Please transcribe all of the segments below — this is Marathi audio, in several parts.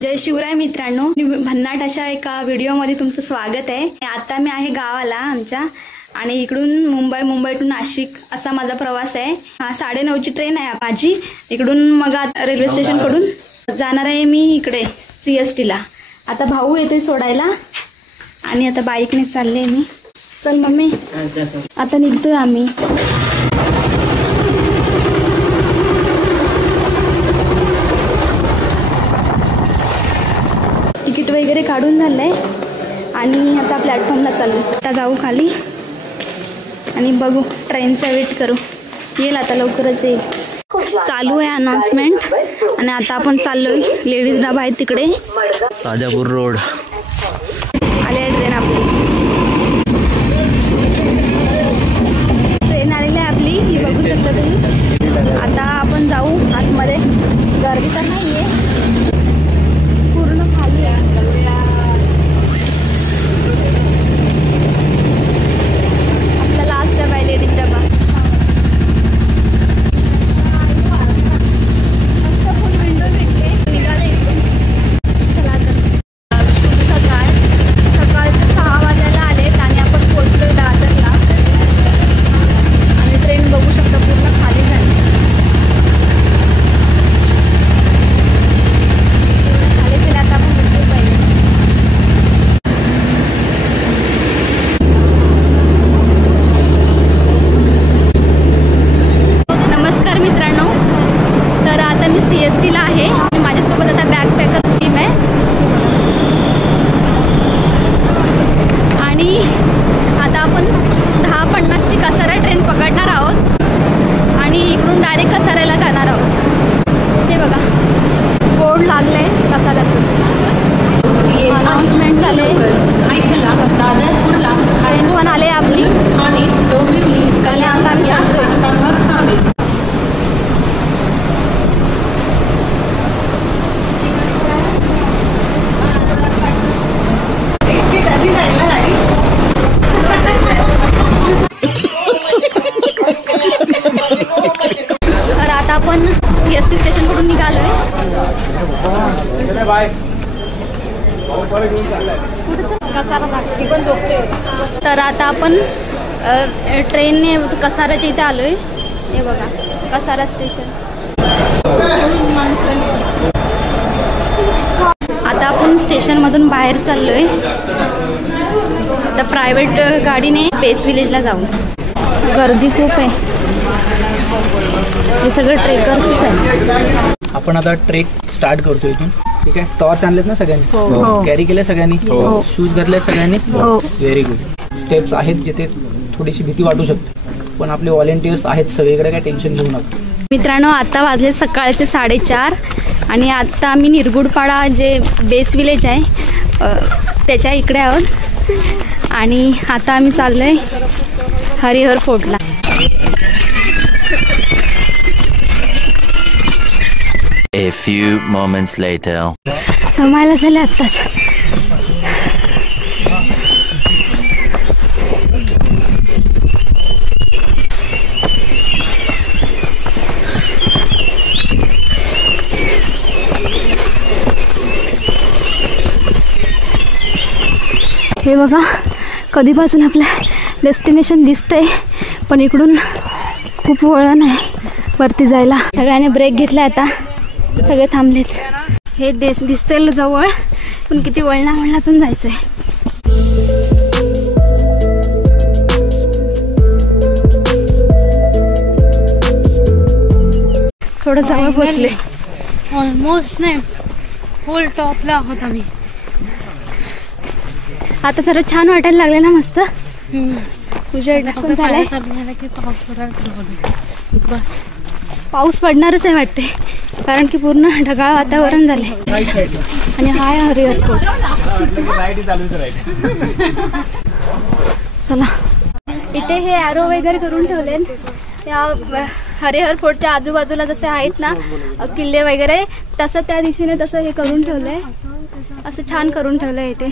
जय शिवराय मित्रांनो, भन्नाट अशा एका व्हिडिओमध्ये तुमचं स्वागत आहे। आता मी आहे गावाला आमच्या आणि इकडून मुंबईतून नाशिक असा माझा प्रवास आहे। 9:30ची ट्रेन आहे माझी। इकडून मग रेल्वे स्टेशन कडून जाणार आहे मी इकडे CST ला। आता भाऊ येतोय सोडायला आणि आता बाईकने चालले मी। चल मम्मी, आता निघतोय आम्ही। तिकीट वगैरे काढून झालंय आणि आता प्लॅटफॉर्मला चाललो। आता जाऊ खाली आणि बघू, ट्रेनचा वेट करू। येईल आता, लवकरच येईल। चालू आहे अनाउन्समेंट आणि आता आपण चाललोय। लेडीज डबा आहे तिकडे, राजापूर रोड। आले ट्रेन आपली, ट्रेन आलेली आहे आपली, ही बघू शकता तुम्ही। आता आपण जाऊ आतमध्ये। गर्दी तर नाहीये, पूर्ण खाली आहे। आपला लास्ट डबा आहे, लेडीज डबा। मस्त फुल विंडो भेटले, निघाले इथून। चला तर सकाळचे 6 वाजायला आलेत आणि आपण पोहोचलोय दादरला। आणि ट्रेन बघू शकता पूर्ण खाली झाली। नमस्कार मित्रांनो, तर आता मी CST ला आहे आणि माझ्यासोबत आता बॅकपॅकर टीम आहे। आणि आता आपण 10:50ची कसारा ट्रेन पकडणार आहोत आणि इकडून डायरेक्ट कसाऱ्याला जाणार आहोत। हे बघा, बोर्ड लागले कसाऱ्याचं, अनाउन्समेंट झाले। ट्रेन पण आले आपली आणि आता आम्ही चालतोय। तर आता आपण CST स्टेशन कडून निघालोय। तर आता आपण ट्रेनने कसाराच्या इथे आलोय। हे बघा, कसारा स्टेशन। आता आपण स्टेशन मधून बाहेर चाललोय। आता प्रायव्हेट गाडीने बेस विलेजला जाऊ। गर्दी खूप आहे, हे सगळं ट्रेकर्सच आहे। आपण आता ट्रेक स्टार्ट करतो इथून, ठीक आहे। टॉर्च आणलेत ना सगळ्यांनी, कॅरी केले सगळ्यांनी, शूज घातले सगळ्यांनी, व्हेरी गुड। स्टेप्स आहेत जिथे थोडीशी भीती वाटू शकते, पण आपले व्हॉलेंटियर्स आहेत सगळीकडे, काय टेन्शन घेऊ नका। मित्रांनो, आता वाजले सकाळचे 4:30 आणि आता आम्ही निरगुडपाडा जे बेस विलेज आहे त्याच्या इकडे आहोत आणि आता आम्ही चाललोय Harihar फोर्टला। A few moments later. कमायला झालं आत्ताच। हे बघा, कधीपासून आपलं डेस्टिनेशन दिसतंय, पण इकडून खूप वळण आहे वरती जायला। सगळ्यांनी ब्रेक घेतला, आता सगळे थांबलेत। हे दिसतंय जवळ, पण किती वळणातून जायचंय। थोडं जवळ पोहोचले, ऑलमोस्ट नाही, फुल टॉपला आहोत आम्ही। आता जरा छान वाटायला लागले ना, मस्त उजेड पण झालाय। बस पाऊस पडणारच आहे वाटते, कारण की पूर्ण ढगाळ वातावरण झालंय। आणि हाय हरिहर फोर्ट। चला, इथे हे ॲरो वगैरे करून ठेवले। या हरिहर फोर्टच्या आजूबाजूला जसे आहेत ना किल्ले वगैरे, तसं त्या दिशेने तसं हे करून ठेवलंय। असं छान करून ठेवलंय इथे।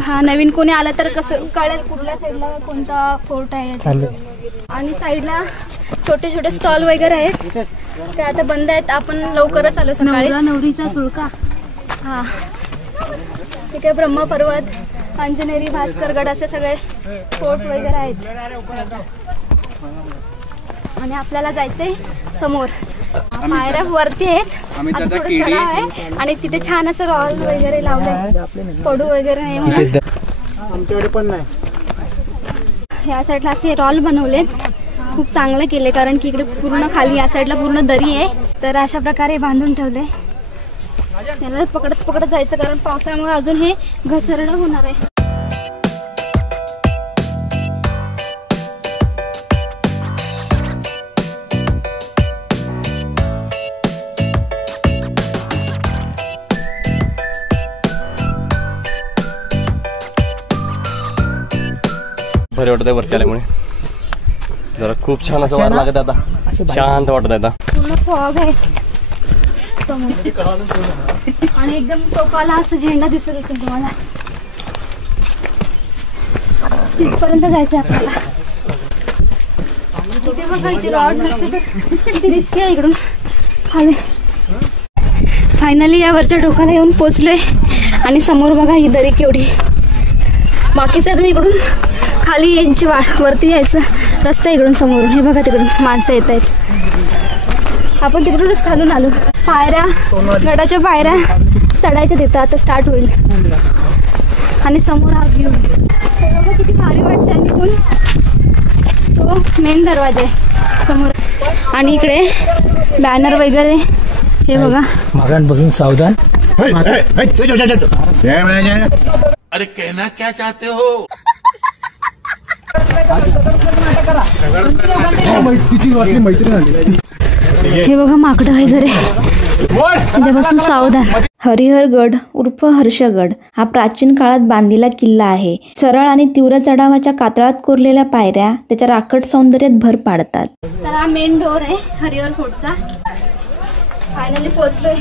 हा, नवीन कोणी आलं तर कसं कळेल कुठल्या साईडला कोणता फोर्ट आहे। आणि साईडला छोटे छोटे स्टॉल वगैरे आहेत, ते आता बंद आहेत। आपण लवकरच आलो सकाळी। नवरीचा सुळका हा ठीक आहे. ब्रह्मपर्वत, अंजनेरी, भास्करगड असे सगळे फोर्ट वगैरे आहेत. आणि आपल्याला जायचंय समोर. पायऱ्या वरती आहेत, आता थोडं चढाव आहे आणि तिथे छान असं रॉल वगैरे लावलंय, पडू वगैरे नाही म्हणून. आमच्याकडे पण नाही. या साईडला असे रॉल बनवलेत, खूप चांगलं केले कारण की इकडे पूर्ण खाली या साईडला पूर्ण दरी आहे. तर अशा प्रकारे बांधून ठेवले. याला पकडत पकडत जायचं कारण पावसाळ्यामुळे अजून हे घसरणं होणार आहे. बरे वाटत आहे वरती आल्यामुळे. जरा खूप छान असं वाट लागत आता, शांत वाटत आहे आता. पूर्ण फॉग आहे समोर आणि एकदम टोकाला असं झेंडा दिसत असेल तुम्हाला. तिथपर्यंत जायचं आपल्याला. इथे बघा, इथे रॉड नसते तर किती रिस्की आहे इकडून खाली. फायनली या वरच्या टोकाला येऊन पोचलोय आणि समोर बघा ही दरी केवढी. बाकीचं अजून इकडून खाली यांची वरती यायचं रस्ता इकडून समोरून. हे बघा तिकडून माणसं येत आहेत. आपण तिकडूनच खालून आलो. पायऱ्या, गडाच्या पायऱ्या चढायच्या तिथं आता स्टार्ट होईल. आणि समोर हा व्ह्यू बघा किती भारी वाटतं. आणि कोण तो मेन दरवाजा आहे समोर. आणि इकडे बॅनर वगैरे हे बघा. मागांपासून सावधान. अरे कहना क्या चाहते हो? हे बघा माकडं वगैरे, त्याच्यापासून सावधान. हरिहरगड उर्फ हर्षगड हा प्राचीन काळात बांधलेला किल्ला आहे. सरळ आणि तीव्र चढावाच्या कातळात कोरलेल्या पायऱ्या त्याच्या राकट सौंदर्यात भर पाडतात. तर हा मेन डोर आहे हरिहर फोर्टचा. फायनली पोहोचलोय.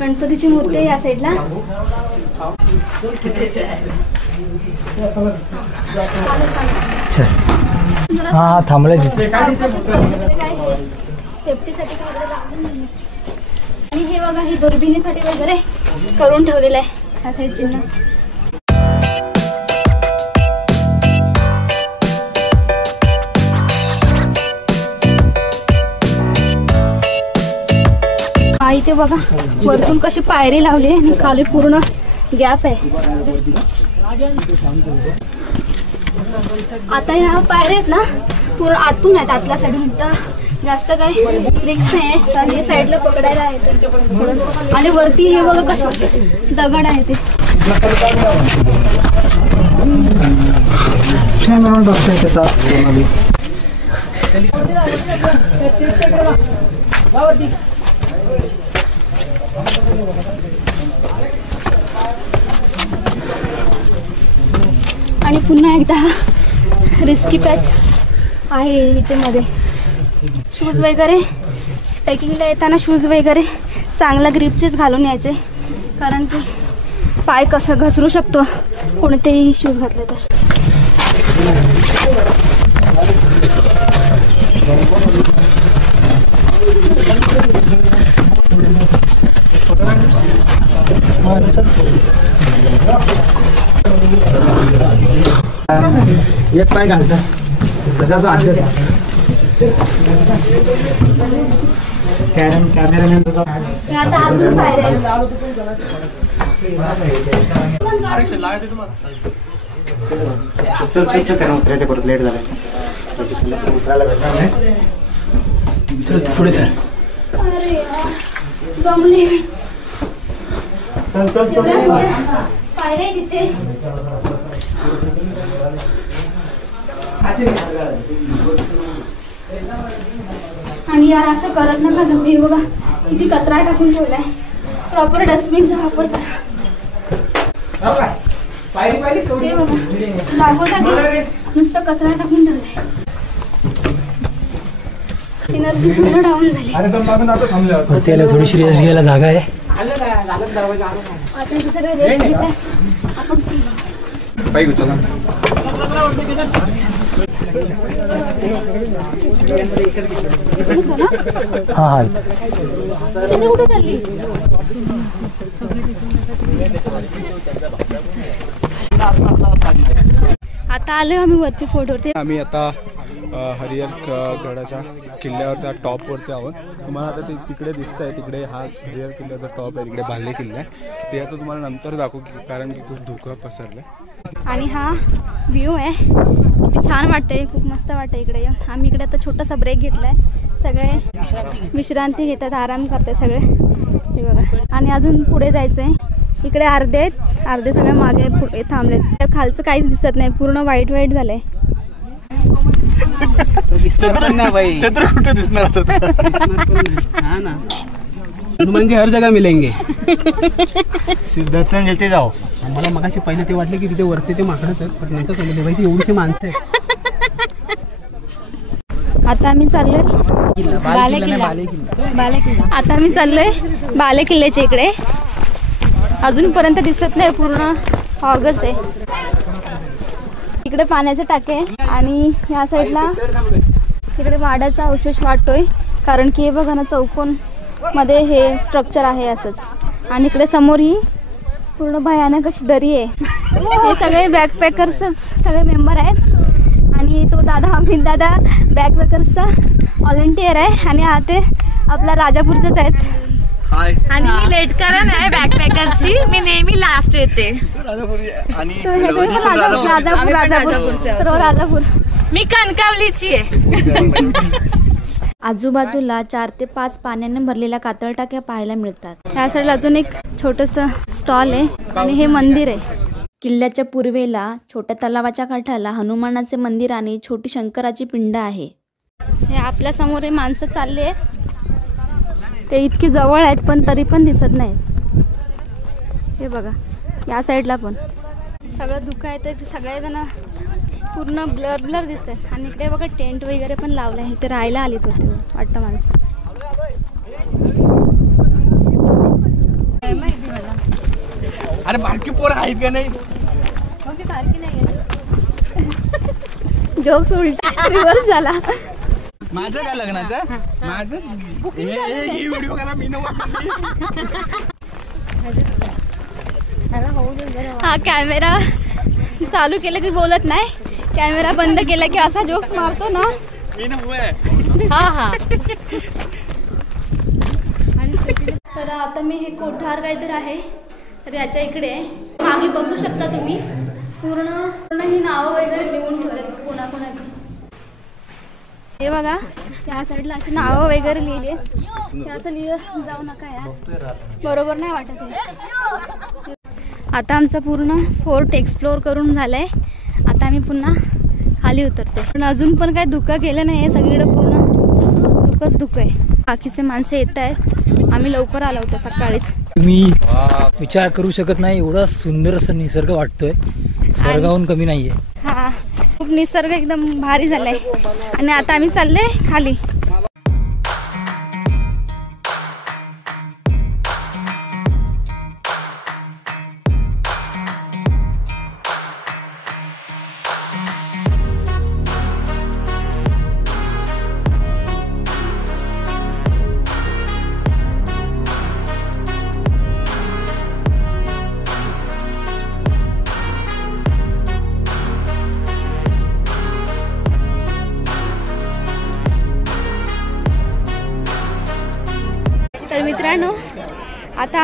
गणपतीची मूर्ती आहे या साईडला. हा थांबलाय तिथे. सेफ्टीसाठी काय लागलं नाही. आणि हे बघा, ही दुर्बिणीसाठी वगैरे करून ठेवलेलं आहे ह्या साईड चिन्ह. हा इथे बघा वरतून कशी पायरी लावली आणि खाली पूर्ण गॅप आहे. आता ह्या पायऱ्या आहेत ना पूर्ण आतून आहेत, आतल्या साईडून. जास्त काही रिक्स नाही आहे कारण हे साईडला पकडायला आहे. आणि वरती हे बघा कसं दगड आहे ते. आणि पुन्हा एकदा रिस्की पॅच आहे इथे मध्ये. शूज वगैरे ट्रेकिंगला येताना शूज वगैरे चांगला ग्रिपचेच घालून यायचे कारण की पाय कसं घसरू शकतो कोणतेही शूज घातले तर. एक पाय घालता कॅमेरामॅन. आता अजून पायऱ्या आहेत. चल उतरायचं परत लेट झालं. पुढे चल. अरे यार, जमले मी. चल चल चल. पायऱ्या तिथे. आणि यार असं करत नका जाऊ. हे बघा किती कचरा टाकून ठेवलाय. प्रॉपर डस्टबिनचा वापर करा. हे बघा जागोजागी नुसतं कचरा टाकून ठेवलाय. एनर्जी पूर्ण डाऊन झाली. वरती आल्यावर थोडीशी रेस्ट घ्यायला जागा आहे. आता इथे सगळं रेस्ट घेत आहे. आपण आता आलोय आम्ही वरती फोटोवरती. आम्ही आता हरिहर गडाच्या किल्ल्यावरच्या टॉपवरती आहोत. तुम्हाला आता ते तिकडे दिसत आहे, तिकडे हा हरिहर किल्ल्याचा टॉप आहे, तिकडे बाल्हे किल्ला आहे. ते आता तुम्हाला नंतर दाखवू कारण की खूप धुकं पसरलं आहे. आणि हा व्ह्यू आहे, किती छान वाटतंय, खूप मस्त वाटतं इकडे येऊन. आम्ही इकडे आता छोटासा ब्रेक घेतलाय, सगळे विश्रांती घेतात, आराम करतात सगळे. हे बघा. आणि अजून पुढे जायचंय. इकडे अर्धे आहेत, अर्धे सगळे मागे थांबलेत. खालचं काहीच दिसत नाही, पूर्ण व्हाईट व्हाईट झालंय. चंद्र कुठे दिसणार हा ना, म्हणजे हर जगह मिलेंगे. सिद्धार्थ जेथे जाओ. मला मगाशी पहिले ते वाटलं की तिथे वरती ते माकडच आहेत, पण नंतर समजले बाई ती एवढीशी माणसं आहेत. आता आम्ही चाललोय आता आम्ही चाललोय बाले किल्ल्याच्या इकडे. अजूनपर्यंत दिसत नाही, पूर्ण फॉगच आहे. इकडे पाण्याचे टाके आणि ह्या साईडला तिकडे वाड्याचा अवशेष वाटतोय, कारण की हे बघा ना, चौकोन मध्ये हे स्ट्रक्चर आहे असंच. आणि इकडे समोर ही पूर्ण भयानक अशी दरी आहे. हे सगळे बॅकपॅकर्सच सगळे मेंबर आहेत. आणि तो दादा अमित दादा बॅकपॅकर्सचा व्हॉलंटियर आहे. आणि हा ते आपला राजापूरचेच आहेत. आणि मी लेट करण आहे बॅकपॅकर्सची, मी नेहमी लास्ट येते. राजापूर. मी कणकवलीची आहे. आजूबाजूला 4 ते 5 पाण्याने भरलेल्या कातळ टाक्या पाहायला मिळतात. ह्या साईडला अजून एक छोटस स्टॉल आहे आणि हे मंदिर आहे. किल्ल्याच्या पूर्वेला छोट्या तलावाच्या काठाला हनुमानाचे मंदिर आणि छोटी शंकराची पिंड आहे. हे आपल्या समोर हे माणसं चालले आहेत, ते इतकी जवळ आहेत पण तरी पण दिसत नाहीत. हे बघा, या साईडला पण सगळं धुकं आहे, तर सगळेजण पूर्ण ब्लर ब्लर दिसत आहेत. आणि इकडे बघा टेंट वगैरे पण लावलं आहे, इथे राहायला आलीत होते वाटतं माणसं. अरे बारकी पोर आहेत का नाही? जोक्स उलटा रिव्हर्स झाला. माझं काय लग्नाचं? माझं ही व्हिडिओ करा, मी हा कॅमेरा चालू केलं की बोलत नाही, कॅमेरा बंद केला की असा जोक्स मारतो ना. हा. तर आता मी हे कोठार काहीतरी आहे, तर याच्या इकडे मागे बघू शकता तुम्ही, पूर्ण ही नावं वगैरे लिहून ठेवलेत कोणाकोणाची. हे बघा, त्या साईडला अशी नावं वगैरे लिहिली आहेत. असं लिहिलं जाऊ नका यार, बरोबर नाही वाटत आहे. आता आमचा पूर्ण फोर्ट एक्सप्लोअर करून झालाय. आता आम्ही पुन्हा खाली उतरते, पण अजून पण काय धुकं केलं नाही आहे, सगळीकडे पूर्ण धुकं आहे. बाकीचे माणसं येत आहेत, आम्ही लवकर आलो होतो सकाळीच. तुम्ही विचार करू शकत नाही, एवढा सुंदर असं निसर्ग वाटतोय, स्वर्गाहून कमी नाहीये. हा, खूप निसर्ग एकदम भारी झालाय. आणि आता आम्ही चाललोय खाली. तर मित्रांनो, आता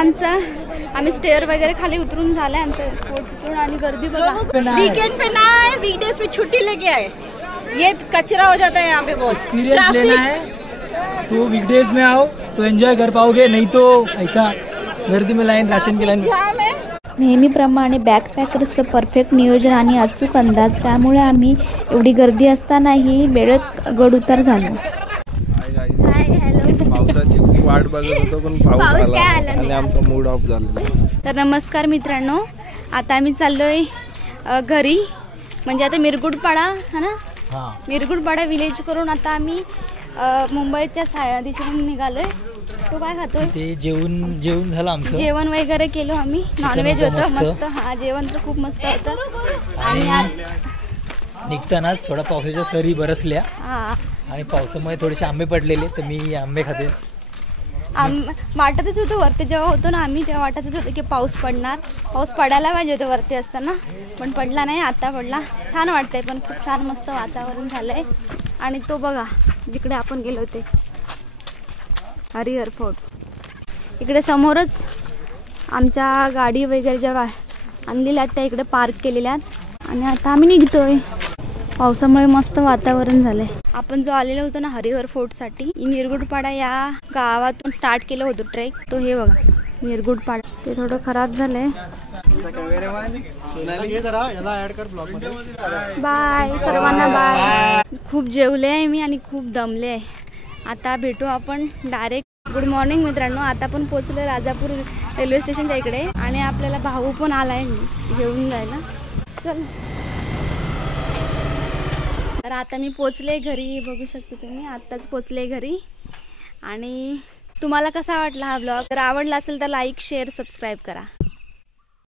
आम्ही स्टेअर वगैरे खाली उतरून झालाय आमचं फोर्ट उतरून. आणि गर्दी बघा, वीकेंड पे ना आए, वीकडेज पे छुट्टी लेके आए, ये कचरा हो जाता है यहाँ पे बहुत. एक्सपीरियंस लेना है तो वीकडेज में आओ तो एंजॉय कर पाओगे, नहीं तो ऐसा गर्दी में लाइन, राशन की लाइन. नेहमीप्रमाणे बॅकपॅकर्सचं परफेक्ट नियोजन आणि अचूक अंदाज, त्यामुळे आम्ही एवढी गर्दी असतानाही वेळेत गडउतार झालो. पावसाची खूप वाट बघत होतो, पण पाऊस आला आणि आमचा मूड ऑफ झाला. तर नमस्कार मित्रांनो, आता आम्ही चाललोय घरी, म्हणजे आता मिरगुडपाडा है ना, मिरगुडपाडा विलेज करून आता आम्ही मुंबईच्या दिशेने निघालोय. तो काय खातोय? ते जेवण झालं आमचं, जेवण वगैरे केलो आम्ही, नॉनव्हेज होतं मस्त. हा, जेवण तर खूप मस्त होतं. आणि निघतानाच थोडा पावसाच्या सरी बरसल्या हा आणि पावसामुळे थोडेसे आंबे पडलेले तर मी आंबे खाते. वाटतच होतं वरती जेव्हा होतो ना आम्ही तेव्हा वाटतच होतं की पाऊस पडणार, पाऊस पडायला पाहिजे होतं वरती असताना, पण पडला नाही, आता पडला. छान वाटतंय, पण खूप छान मस्त वातावरण झालंय. आणि तो बघा जिकडे आपण गेलो होते हरिहर फोर्ट, इकडे समोरच आमच्या गाडी वगैरे जेव्हा आणलेल्या आहेत त्या इकडे पार्क केलेल्या आहेत आणि आता आम्ही निघतोय. पावसामुळे मस्त वातावरण झालंय. आपण जो आलेलो होतो ना हरिहर फोर्टसाठी, निरगुडपाडा या गावातून स्टार्ट केलं होतं ट्रेक. तो हे बघा निरगुडपाडा, ते थोडं खराब झालंय. बाय सर्वांना, बाय. खूप जेवले आहे मी आणि खूप दमले आहे. आता भेटू आपण डायरेक्ट. गुड मॉर्निंग मित्रांनो, आता आपण पोहोचलो राजापूर रेल्वे स्टेशनच्या इकडे आणि आपल्याला भाऊ पण आलाय घेऊन जायला. चल तर आता मी पोचले घरी, बघू शकता तुम्ही, आत्ताच पोचले घरी. आणि तुम्हाला कसा वाटला हा ब्लॉग? जर आवडला असेल तर लाईक, शेअर, सबस्क्राईब करा.